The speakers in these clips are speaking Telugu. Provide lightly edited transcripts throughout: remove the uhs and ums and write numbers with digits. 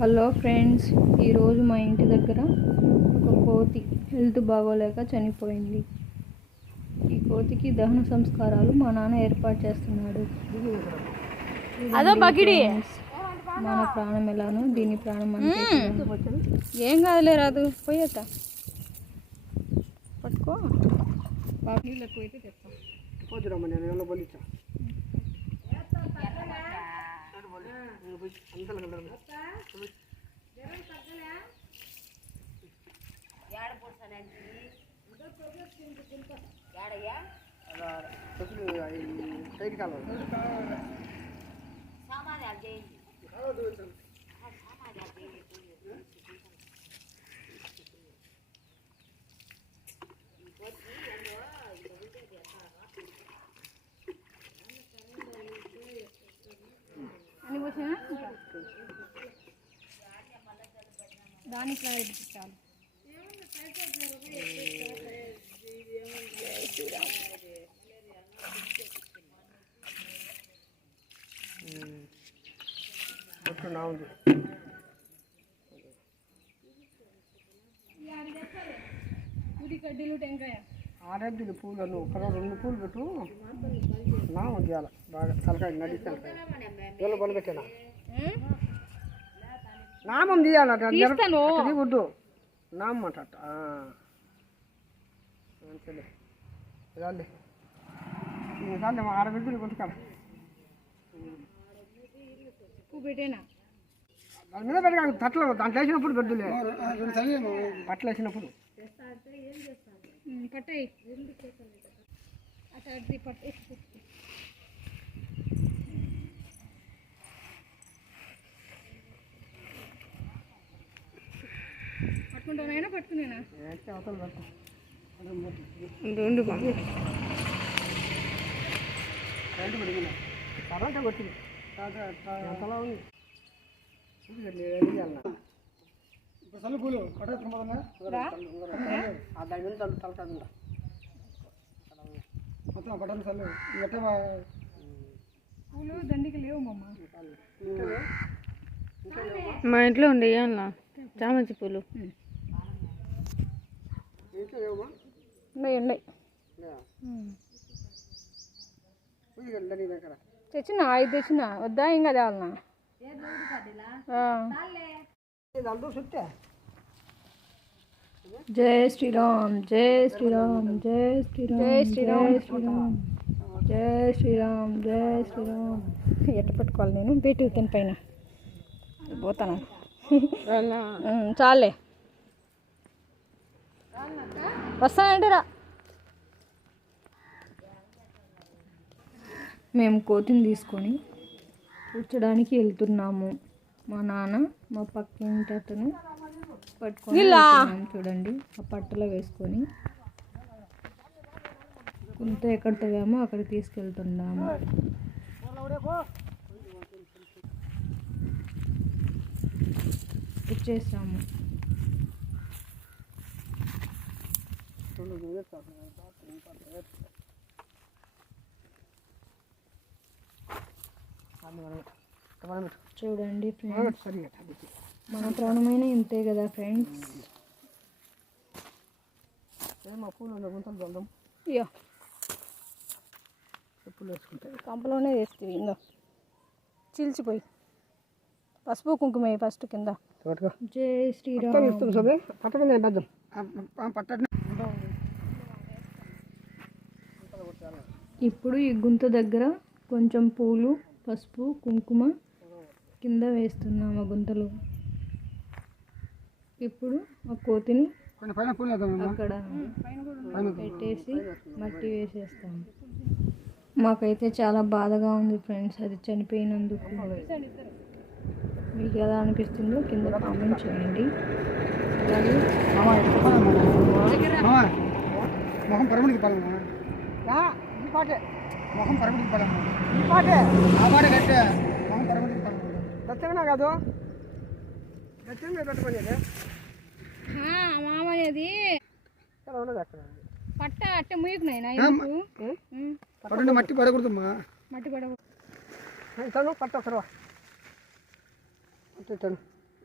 హలో ఫ్రెండ్స్, ఈరోజు మా ఇంటి దగ్గర ఒక కోతి హెల్త్ బాగోలేక చనిపోయింది. ఈ కోతికి దహన సంస్కారాలు మా నాన్న ఏర్పాటు చేస్తున్నాడు. మన ప్రాణం ఎలానో దీని ప్రాణం అంటే ఏం కాదులే, రాదు పోయేట పట్టుకో. నీళ్ళు ఎక్కువైతే చెప్తాను. దానికి పెట్టాలి. పూరి కడ్డీలు టెంకాయ ఆరెంజ్ పూలు ఒక 2 పూలు పెట్టు నా ఉండాలి బాగా తలకాయ నడి తలకాయ వీళ్ళు బండి పెట్టానా నామం తీయాలి వద్దు నామం అంట మంచిది ఇదండి ఇదండి మా ఆడబిడ్డలు కొట్టుకాడ పువ్వు పెట్టేనా దాని మీద పెట్టాలి తట్లో దాంట్లో వేసినప్పుడు పెద్దలే పట్లు వేసినప్పుడు పట్టాయి అటు పట్టే పట్టుకుంటానైనా పట్టుకునేనా అవతల పట్టు కరెంటు పడిగిన కరెంట్ కొట్టింది ఎంతలా ఉంది ఇప్పుడు చల్లు పూలు పట్టేస్తున్నా దాని మీద చల్లు తలకాకుండా మొత్తం పట్టని చల్లు గట్ట పూలు దండికి లేవు మా ఇంట్లో ఉండే అన్న చామంతి పూలు ఇంట్లో లేవమ్మా ఉన్నాయి దగ్గర తెచ్చిన 5 తెచ్చిన వద్దా ఇంకా తేవాలన్నా జై శ్రీరామ్ జై శ్రీరామ్ జై శ్రీరామ్ జై శ్రీరామ్ శ్రీరామ్ జై శ్రీరామ్ జై శ్రీరామ్. ఎట్ట పట్టుకోవాలి నేను బీటు తిని పైన పోతాను. చాలే వస్తానంటే రా. మేము కోతిని తీసుకొని కూర్చోడానికి వెళ్తున్నాము. మా నాన్న మా పక్కింటి అతను పట్టుకొని చూడండి, ఆ పట్టలో వేసుకొని కొంత ఎక్కడ తవ్వామో అక్కడ తీసుకెళ్తున్నాము. వచ్చేసాము. చూడండి ఫ్రెండ్స్, మన ప్రాణమైన ఇంతే కదా ఫ్రెండ్స్. అయ్యో కంపలోనే వేస్తుంది. ఇందో చీల్చిపోయి పసుపు కుంకుమ ఫస్ట్ కింద. జై శ్రీరామ్. ఇప్పుడు ఈ గుంత దగ్గర కొంచెం పూలు పసుపు కుంకుమ కింద వేస్తున్నాము గుంతలు. ఇప్పుడు ఆ కోతిని అక్కడ పెట్టేసి మట్టి వేసేస్తాము. మాకైతే చాలా బాధగా ఉంది ఫ్రెండ్స్ అది చనిపోయినందుకు. మీకు ఎలా అనిపిస్తుందో కింద కామెంట్ చేయండి. కాదు మామనేది పట్ట అట్ట ముయ్యకునైనా మట్టి పడకూడదమ్మా. మట్టి పడకూడదు. పట్ట ఒకరు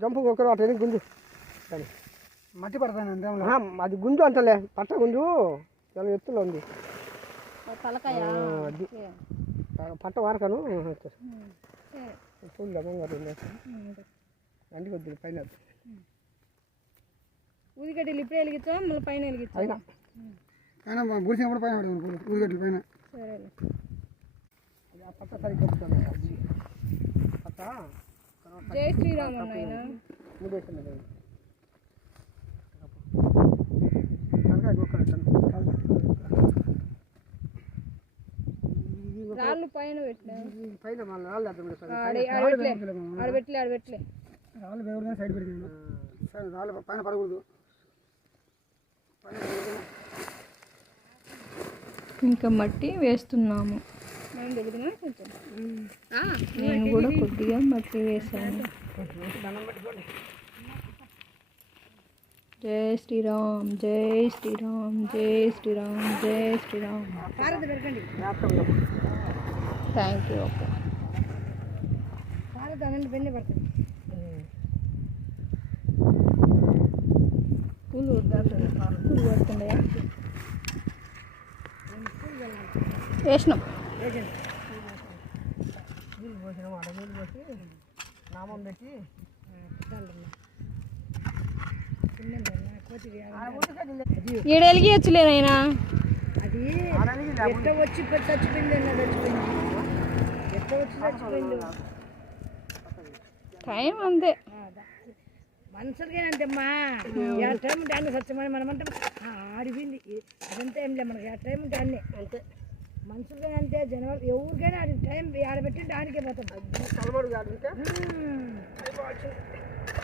జంపు ఒకరు అటు వెళ్ళి గుంజు కానీ మట్టి పడతాను అంతే అది గుంజు అంటలే పట్ట గుంజు చాలా ఎత్తులో ఉంది తలకాయ అది పట్ట వారకను ఫుల్ లెమంగా అందుకు వద్దు పైన ఊదిగడ్డలు ఇప్పుడే వెలిగించా మళ్ళీ పైన వెలిగించా పైన పైన గుడిసినప్పుడు పైన పడతాను ఊరిగడ్డల పైన. సరేలే. అది ఆ పట్ట సరిగ్గా వస్తుంది పట్ట జై శ్రీరామ్ నాయన. మూడేసింది తలకాయ గొక్కలు రాళ్ళు పైన పెట్టినా పైన మళ్ళీ రాళ్ళు అర్థం ఆడబెట్టలే రాళ్ళు వేయకూడదు సైడ్ పెడితే సరే రాళ్ళు పైన పడకూడదు. ఇంకా మట్టి వేస్తున్నాము. నేను కూడా కొద్దిగా మట్టి వేసాను. జై శ్రీరామ్ జై శ్రీరామ్ జై శ్రీరామ్ జై శ్రీరామ్. Thank you. ఓకే పూలు పడుతుండే వేసినాం. నీళ్ళు పోసినాం అక్కడ నీళ్ళు పోసి నామం పెట్టి ఈడ వెలిగించలేనైనా అది ఎట్ట వచ్చి చచ్చిపోయింది చచ్చిపోయింది టైం అంతే. మనుషులకే అంతేమ్మా ఏ టైం ఉంటే అన్నీ స్వచ్ఛమని మనం అంటే ఆడిపోయింది. అదంతా ఏం లేదు మనకి ఏ టైం ఉంటే అన్నీ అంతే. మనుషులకే అంతే జనవరి ఎవరికైనా అది టైం ఆడబెట్టింటే ఆడికే పోతాం.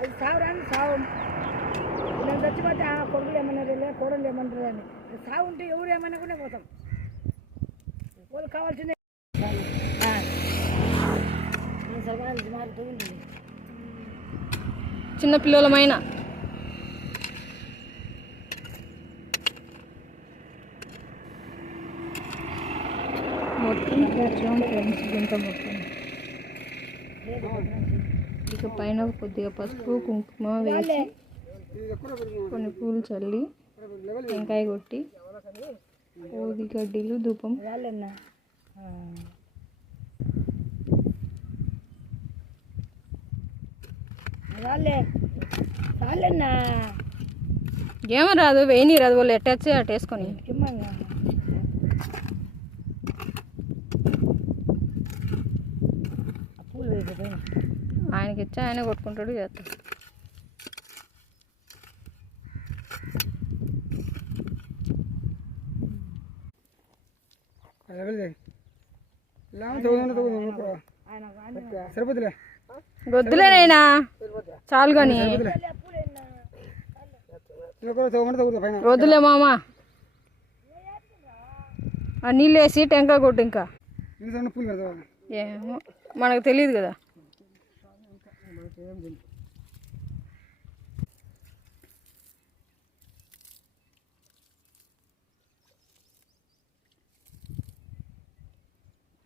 అది సావురాని సావు. నేను చచ్చిపోతే ఆ కొడుకులు ఏమన్నారు లే కోడలు ఏమన్నారు అని సాగు ఉంటే ఎవరు ఏమన్నా కూడా పోతాం. వాళ్ళు కావాల్సిందే మారుతూ ఉంటుంది. చిన్న పిల్లలమైన మొత్తం కూర్చోం ఫ్రెండ్స్. ఇంత మొత్తం ఇక పైన కొద్దిగా పసుపు కుంకుమ వేసి కొన్ని పూలు చల్లి టెంకాయ కొట్టి ఊది గడ్డీలు ధూపం ఏమో రాదు వేయని రాదు. వాళ్ళు ఎట్టచ్చి అటు వేసుకొని ఆయనకి ఇచ్చి ఆయన కొట్టుకుంటాడు చేస్తాడు. సరిపోతులే వద్దులేనైనా చాలు కానీ వద్దులే మామ. ఆ నీళ్ళు వేసి టెంకాయ కొట్టు. ఇంకా పూలు పెడతావా? ఏమో మనకు తెలియదు కదా.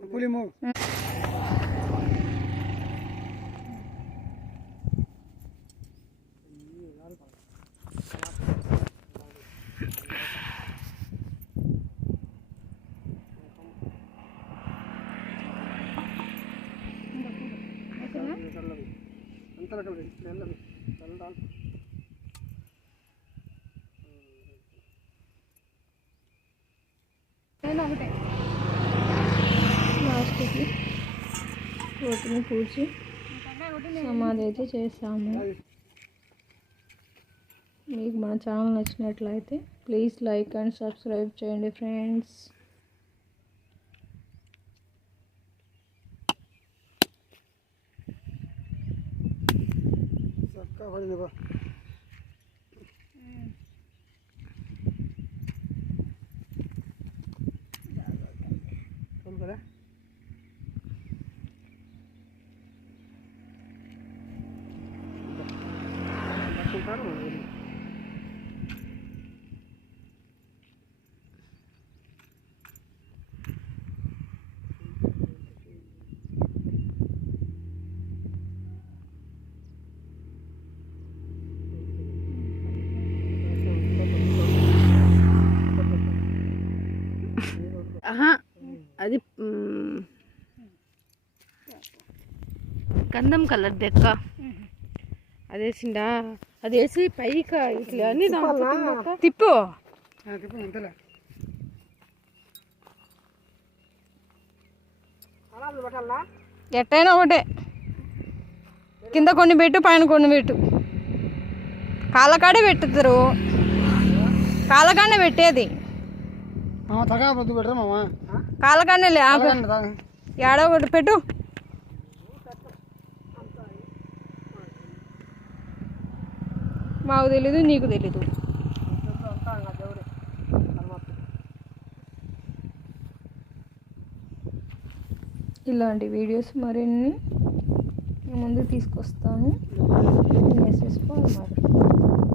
పూలేమో ఒకటే లాస్ట్కి రోటిని పూడ్చి సమాధి అయితే చేస్తాము. మీకు మన ఛానల్ నచ్చినట్లయితే ప్లీజ్ లైక్ అండ్ సబ్స్క్రైబ్ చేయండి ఫ్రెండ్స్. కదా గంధం కలర్ దెక్క అదేసిండా అది వేసి పైకి ఇట్లా అని తిప్పు తిప్పు అంతేలే. ఎట్టయినా ఒకటే, కింద కొన్ని పెట్టు పైన కొన్ని పెట్టు. కాళ్ళకాడే పెట్టుతారు, కాళ్ళకాడే పెట్టేది. తగా పొద్దు పెట్టరా మామ. కాళ్ళకాడే లే, ఏడో ఒకటి పెట్టు. మాకు తెలీదు, నీకు తెలీదు. ఇలాంటి వీడియోస్ మరిన్ని ముందు తీసుకొస్తాను. మెసేజ్